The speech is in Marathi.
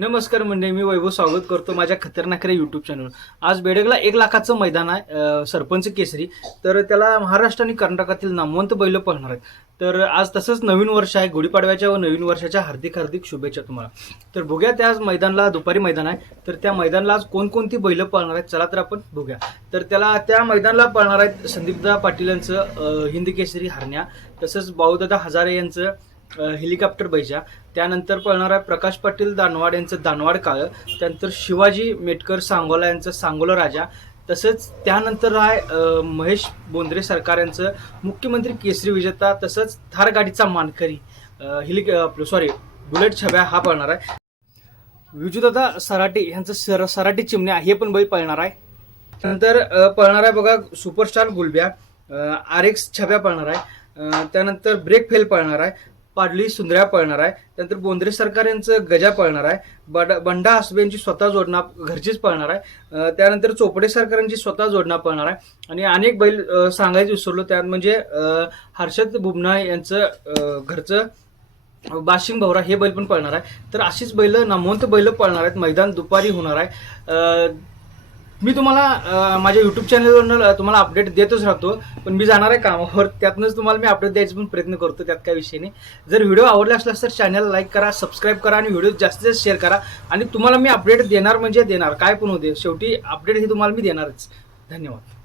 नमस्कार मंडळी मी वैभव स्वागत करतो माझ्या खतरनाक रे युट्यूब चॅनल आज बेडगला एक लाखाचं मैदान आहे सरपंच केसरी. तर त्याला महाराष्ट्र आणि कर्नाटकातील नामवंत बैल पळणार आहेत. तर आज तसंच नवीन वर्ष आहे गुढीपाडव्याच्या व नवीन वर्षाच्या हार्दिक हार्दिक शुभेच्छा तुम्हाला. तर बघूया त्या आज मैदानला दुपारी मैदान आहे. तर त्या मैदानाला आज कोणकोणती बैलं पळणार आहेत चला तर आपण बघूया. तर त्याला त्या मैदानाला पळणार आहेत संदीपदा पाटील यांचं हिंद केसरी हरण्या. तसंच बाऊदादा हजारे यांचं हेलिकॉप्टर बैजा. त्यानंतर पळणार आहे प्रकाश पाटील दानवाड यांचं दानवाड काळ. त्यानंतर शिवाजी मेटकर सांगोला यांचं सांगोला राजा. तसंच त्यानंतर आहे महेश बोंद्रे सरकार यांचं मुख्यमंत्री केसरी विजेता. तसंच थार गाडीचा मानकरी हेलिक आपलं सॉरी बुलेट छब्या हा पळणार आहे. विजूदादा सराटे यांचं सर सराटे चिमण्या हे पण बैल पळणार आहे. त्यानंतर पळणार आहे बघा superstar Gulbya. R X Chhabya पळणार आहे. त्यानंतर ब्रेक फेल पळणार आहे. पाडली सुंदऱ्या पळणार आहे. त्यानंतर बोंद्रे सरकार यांचं गजा पळणार आहे. बड बंडा आसबे यांची स्वतः जोडणा घरचीच पळणार आहे. त्यानंतर चोपडे सरकार यांची स्वतः जोडणा पळणार आहे. आणि अनेक बैल सांगायचं विसरलो त्यात म्हणजे हर्षद बुबना यांचं घरचं बाशिंग भवरा हे बैल पण पळणार आहे. तर अशीच बैल नामवंत बैल पळणार आहेत. मैदान दुपारी होणार आहे. मी तुम्हाला माझ्या युट्यूब चॅनलवरून तुम्हाला अपडेट देतच राहतो पण मी जाणार आहे कामावर. त्यातनंच तुम्हाला मी अपडेट द्यायचा पण प्रयत्न करतो त्यात काही विषय नाही. जर व्हिडिओ आवडला असला तर चॅनल लाईक करा सबस्क्राईब करा आणि व्हिडिओ जास्तीत जास्त शेअर करा. आणि तुम्हाला मी अपडेट देणार म्हणजे देणार. काय पण होते शेवटी अपडेट हे तुम्हाला मी देणारच. धन्यवाद.